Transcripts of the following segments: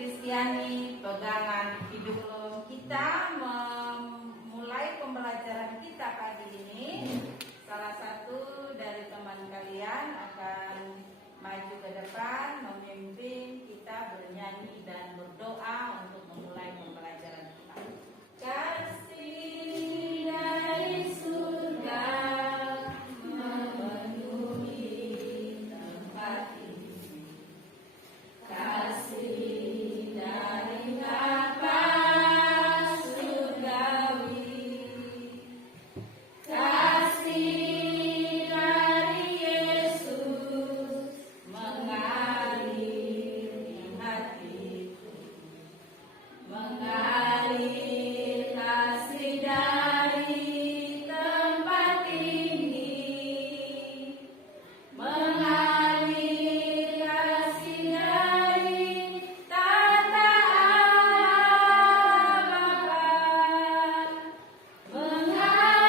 Kristiani pegangan hidup. Kita memulai pembelajaran kita pagi ini. Salah satu dari teman kalian akan maju ke depan memimpin kita bernyanyi dan berdoa untuk memulai pembelajaran kita. Kasih dari surga memenuhi tempat ini. Kasih dari Bapa surgawi. Kasih dari Yesus mengalir di hatiku. Mengalir kasih dari tempat ini. Mengalir kasih dari tata Bapa. Mengalir,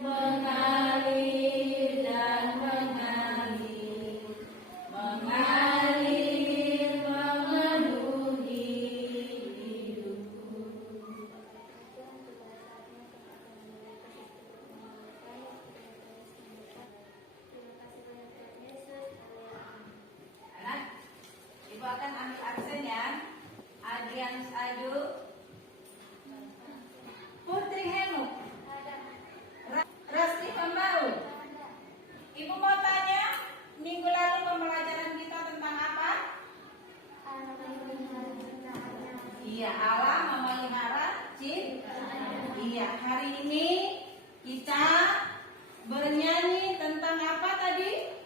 mengalir dan mengalir. Mengalir memenuhi hidupku. Anak, Ibu akan ambil absen ya. Adrianus Adu, Putri Henu, Rasti Pembau. Ibu mau tanya, minggu lalu pembelajaran kita tentang apa? Iya, Allah memelihara cipta. Iya, hari ini kita bernyanyi tentang apa tadi?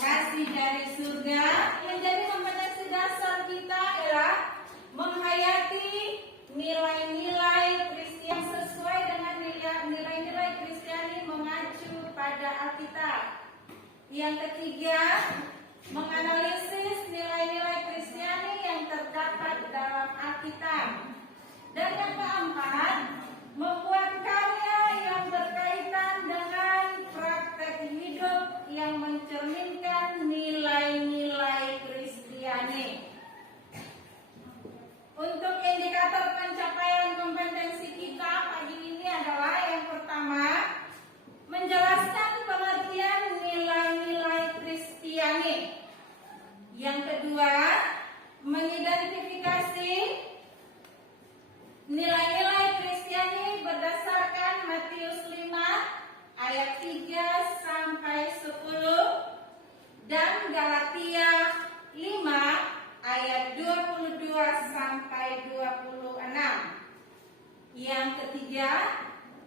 Kasih dari surga. Yang jadi kompetensi dasar kita adalah menghayati nilai-nilai Kristen sesuai dengan nilai-nilai Kristiani mengacu pada Alkitab. Yang ketiga, menganalisis nilai-nilai Kristiani yang terdapat dalam Alkitab. Dan yang keempat, membuat karya yang berkaitan dengan praktek hidup yang mencerminkan nilai-nilai Kristiani. Untuk indikator pencapaian kompetensi kita pagi ini adalah yang pertama, menjelaskan pengertian nilai-nilai Kristiani. Yang kedua, mengidentifikasi nilai-nilai Kristiani berdasarkan Matius 5 ayat 3 sampai 10 dan Galatia 5 ayat 22 sampai 26. Yang ketiga,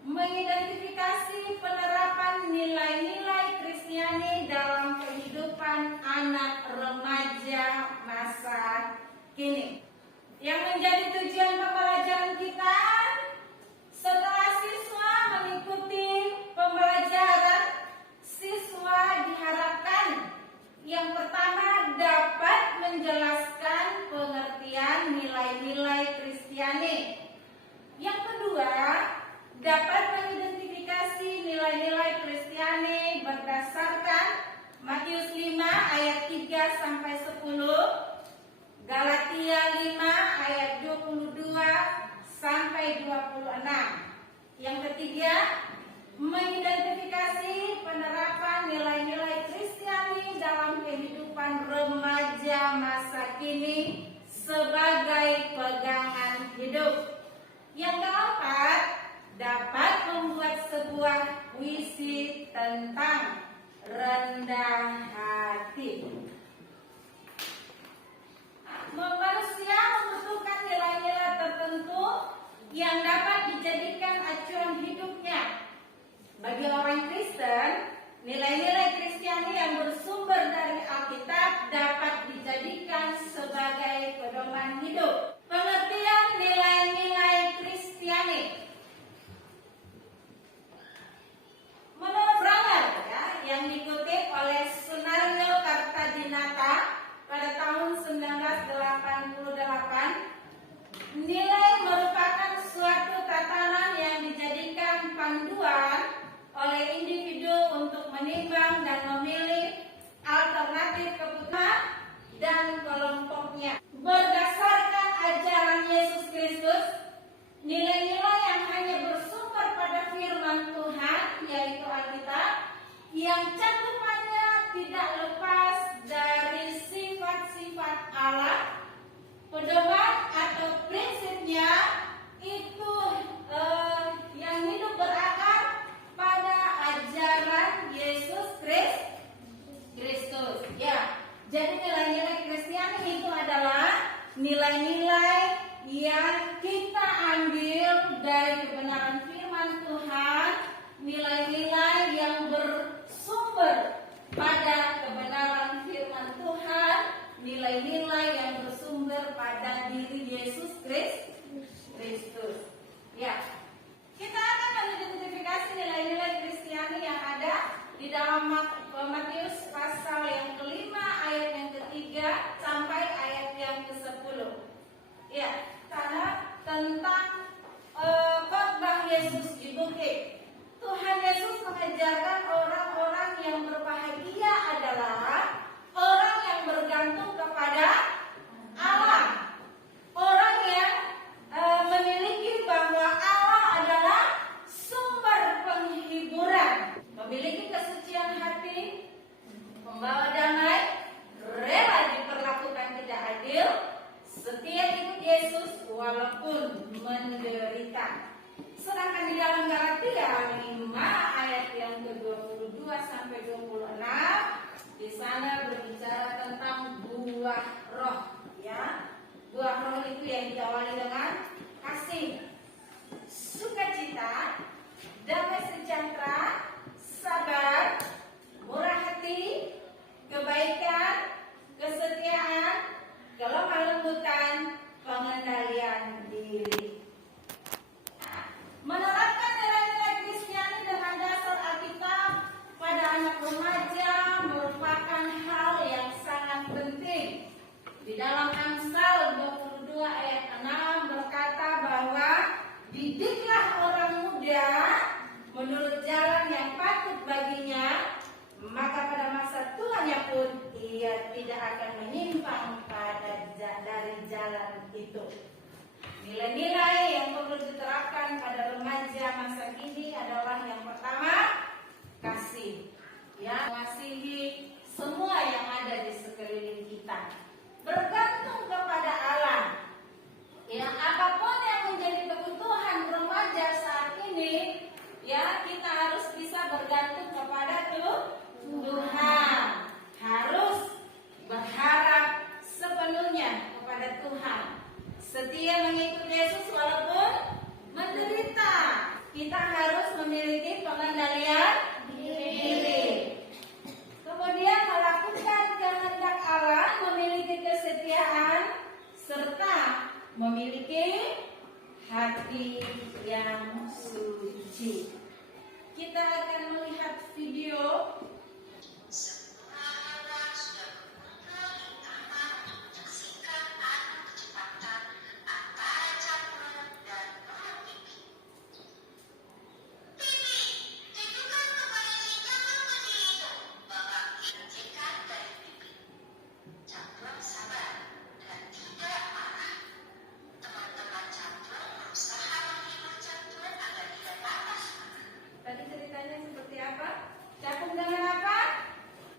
mengidentifikasi penerapan nilai-nilai Kristiani dalam kehidupan anak remaja masa kini. Yang menjadi tujuan pembelajaran kita, setelah siswa mengikuti pembelajaran, siswa diharapkan yang pertama dapat menjelaskan pengertian nilai-nilai Kristiani. Yang kedua, dapat mengidentifikasi nilai-nilai Kristiani berdasarkan Matius 5 ayat 3 sampai 10, Galatia 5 ayat 22 sampai 26. Yang ketiga, mengidentifikasi penerapan nilai-nilai Kristiani dalam kehidupan remaja masa kini sebagai pegangan hidup. Yang keempat, dapat membuat sebuah puisi tentang rendah hati. Manusia membutuhkan nilai-nilai tertentu yang dapat dijadikan acuan hidupnya. Bagi orang Kristen, nilai-nilai Kristiani Kristus. Ya, jadi nilai-nilai Kristiani itu adalah nilai-nilai yang kita ambil dari kebenaran firman Tuhan, nilai-nilai yang bersumber pada kebenaran firman Tuhan, nilai-nilai yang bersumber pada diri Yesus Kristus. Ya, kita akan mengidentifikasi nilai-nilai Kristiani yang ada di dalam Matius pasal yang kelima ayat yang ketiga sampai ayat yang ke-10. Ya, karena tentang khotbah Yesus di bukit. Tuhan Yesus mengajarkan orang-orang yang berbahagia adalah orang yang bergantung kepada Allah. Orang yang memiliki bahwa Allah adalah sumber penghiburan, memiliki kesucian hati, membawa damai, rela diperlakukan tidak adil, setia ikut Yesus walaupun menderita. Sedangkan di dalam Galatia 5 ayat yang ke-22 sampai 26, di sana berbicara tentang buah roh, ya. Buah roh itu yang diawali dengan kasih, sukacita, damai sejahtera, sabar, murah hati, kebaikan, kesetiaan, kelemah lembutan, pengendalian diri. Menerapkan nilai-nilai Kristiani dengan dasar Alkitab pada anak remaja merupakan hal yang sangat penting. Di dalam Amsal 22 ayat 6 berkata bahwa didiklah orang muda menurut jalan yang patut baginya, maka pada masa tuanya pun ia tidak akan menyimpang dari jalan itu. Nilai-nilai yang perlu diterapkan pada remaja masa kini adalah yang pertama, kasih. Ya, mengasihi semua yang ada di sekeliling kita. Bergantung kepada Allah. Ya, apapun yang menjadi kebutuhan remaja saat ini, ya, kita harus bisa bergantung kepada Tuhan. Harus berharap sepenuhnya kepada Tuhan. Setia mengikuti Yesus walaupun menderita. Kita harus memiliki pengendalian diri. Kemudian melakukan kehendak Allah, memiliki kesetiaan, serta memiliki hati yang suci. Kita akan melihat video. Tadi ceritanya seperti apa? Capung dengan apa?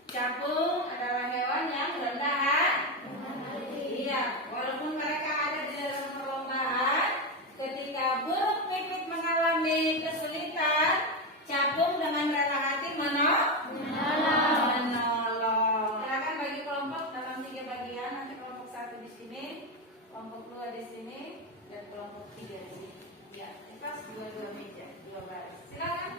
Capung adalah hewan yang rendah hati. Iya, walaupun mereka ada di dalam perlombaan, ketika burung pipit mengalami kesulitan, capung dengan rendah hati menolong. Silakan bagi kelompok dalam 3 bagian. Nanti kelompok 1 di sini, kelompok 2 di sini, dan kelompok 3 di sini. Ya, kita 2 meja, 2 baris. Silakan.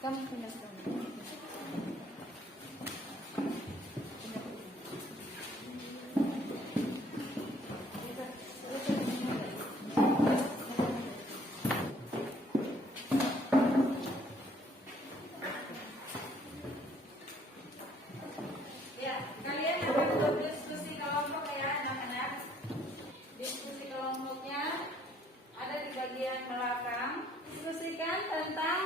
Kamu punya ya, kalian akan berdiskusi kelompok ya anak-anak. Diskusi kelompoknya ada di bagian belakang. Diskusikan tentang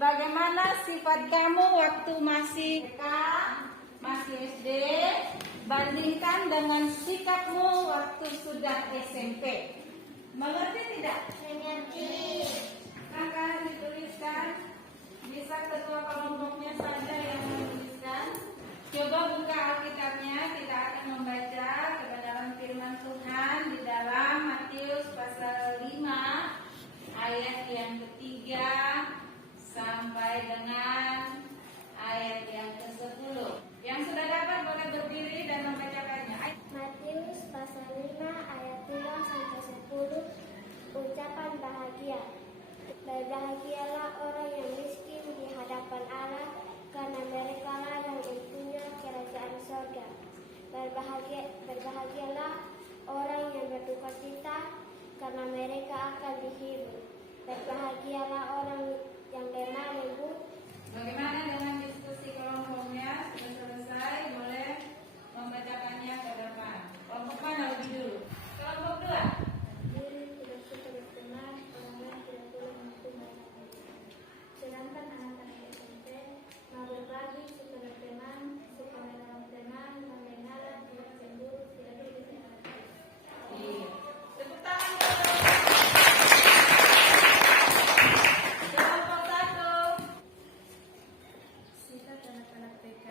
bagaimana sifat kamu waktu masih TK, masih SD, bandingkan dengan sikapmu waktu sudah SMP. Mengerti tidak? Mengerti. Maka dituliskan, bisa ketua kelompoknya saja yang menuliskan. Coba buka Alkitabnya, kita akan membaca kebenaran firman Tuhan di dalam Matius pasal 5 karena mereka akan dihibur. Berbahagialah orang yang lemah lembut. Bagaimana dengan diskusi kelompoknya? Sudah selesai, boleh membacakannya ke depan. Kelompok mana lebih dulu? Kelompok 2. Diri tidak suka berteman, orang lain tidak boleh menyentuh mainan miliknya. Sedangkan anak-anak SMP mau berbagi, suka berteman, suka menolong teman, mendengarkan, tidak cemburu, tidak iri dengan hati. Iya. Tepuk tangan. Kelompok 1. Sifat anak-anak TK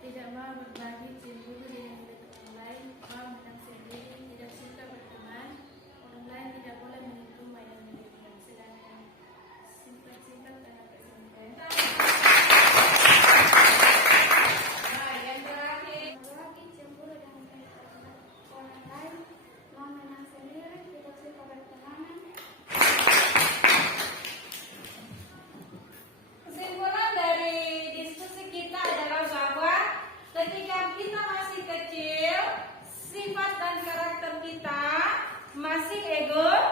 tidak mau berbagi, cemburu dengan hidup orang lain, mau menang sendiri, tidak suka berteman, orang lain tidak boleh menyentuh mainan miliknya. Sedangkan sifat-sifat anak SMP Nah, yang terakhir. berbagi, cemburu dengan hidup orang lain, mau menang sendiri, tidak suka berteman. Kesimpulan dari diskusi kita adalah bahwa ketika kita masih kecil, sifat dan karakter kita masih egois.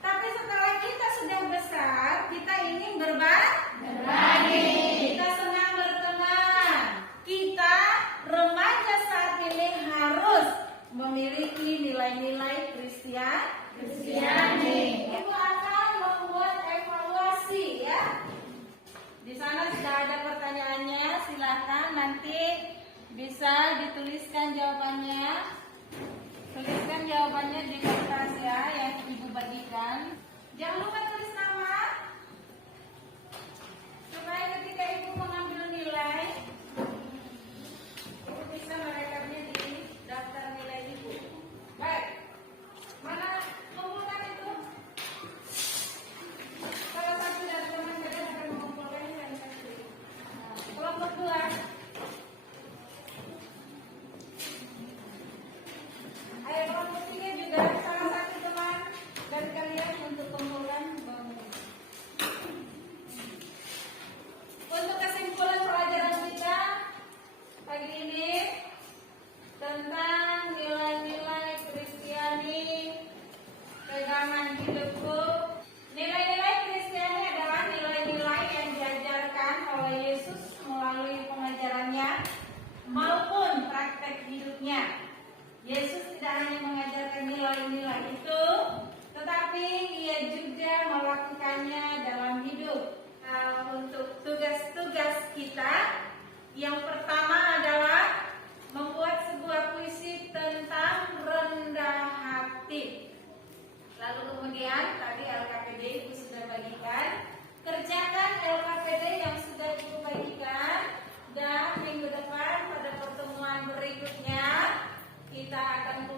Tapi setelah kita sudah besar, kita ingin berbagi. Kita senang berteman. Kita remaja saat ini harus memiliki nilai-nilai Kristiani. Ibu akan membuat evaluasi ya. Di sana sudah ada pertanyaannya, silakan nanti bisa dituliskan jawabannya. Tuliskan jawabannya di kertas ya yang ibu bagikan. Jangan lupa tulis nama supaya ketika ibu mengambil nilai, ibu bisa merekamnya di daftar nilai ibu. Baik, mana kumpulkan itu? Salah satu dari teman kalian akan mengumpulkannya dan kasih. Kelompok 2. Ayo kelompok 3 juga salah satu teman dari kalian untuk kumpulkan bangun. Untuk kesimpulan pelajaran kita pagi ini tentang nilai-nilai Kristiani, pegangan hidupku. Nilai-nilai Kristiani adalah nilai-nilai yang diajarkan oleh Yesus melalui pengajarannya maupun praktek hidupnya. Yesus tidak hanya mengajarkan nilai-nilai itu, tetapi ia juga melakukannya dalam hidup. Untuk tugas-tugas kita, yang pertama adalah membuat sebuah puisi tentang rendah hati. Lalu kemudian tadi LKPD Ibu sudah bagikan, kerjakan LKPD yang sudah Ibu bagikan, dan minggu depan pada pertemuan berikutnya kita akan